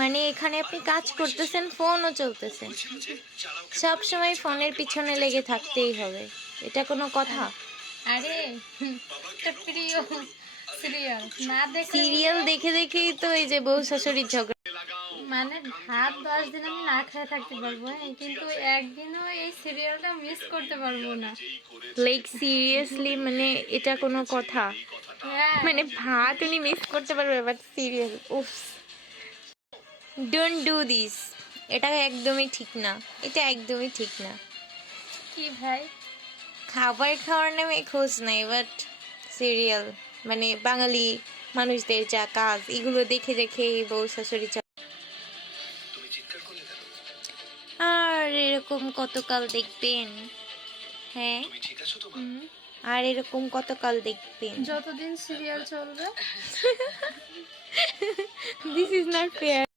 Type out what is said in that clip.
মানে এখানে আপনি কাজ করতেছেন ফোনও চলতেছে। সব সময় ফোনের পিছনে লেগে থাকতেই হবে। এটা কোনো কথা? আরে প্রিয় সিরিয়াল। না দেখে সিরিয়াল দেখে দেখেই তো এই যে বউ শাশুড়ির ঝগড়া। মানে ভাত দশ দিন আমি না খেয়ে থাকতে পারব হ্যাঁ কিন্তু একদিনও এই সিরিয়ালটা মিস করতে পারব না। লাইক সিরিয়াসলি মানে এটা কোনো কথা? হ্যাঁ। মানে ভাত উনি মিস করতে পারবে বাট সিরিয়াল উফ ডোন্ট ডু দিস এটা একদমই ঠিক না। এটা একদমই ঠিক না। কি ভাই? খাবার খাওয়ার নামে খোঁজ নাই বাট সিরিয়াল মানে বাঙালি মানুষদের যা কাজ এগুলো দেখে দেখে বউ শাশুড়ি চা আর এরকম কতকাল দেখবেন? হ্যাঁ? আর এরকম কতকাল দেখবেন? যতদিন সিরিয়াল চলবে। This is not fair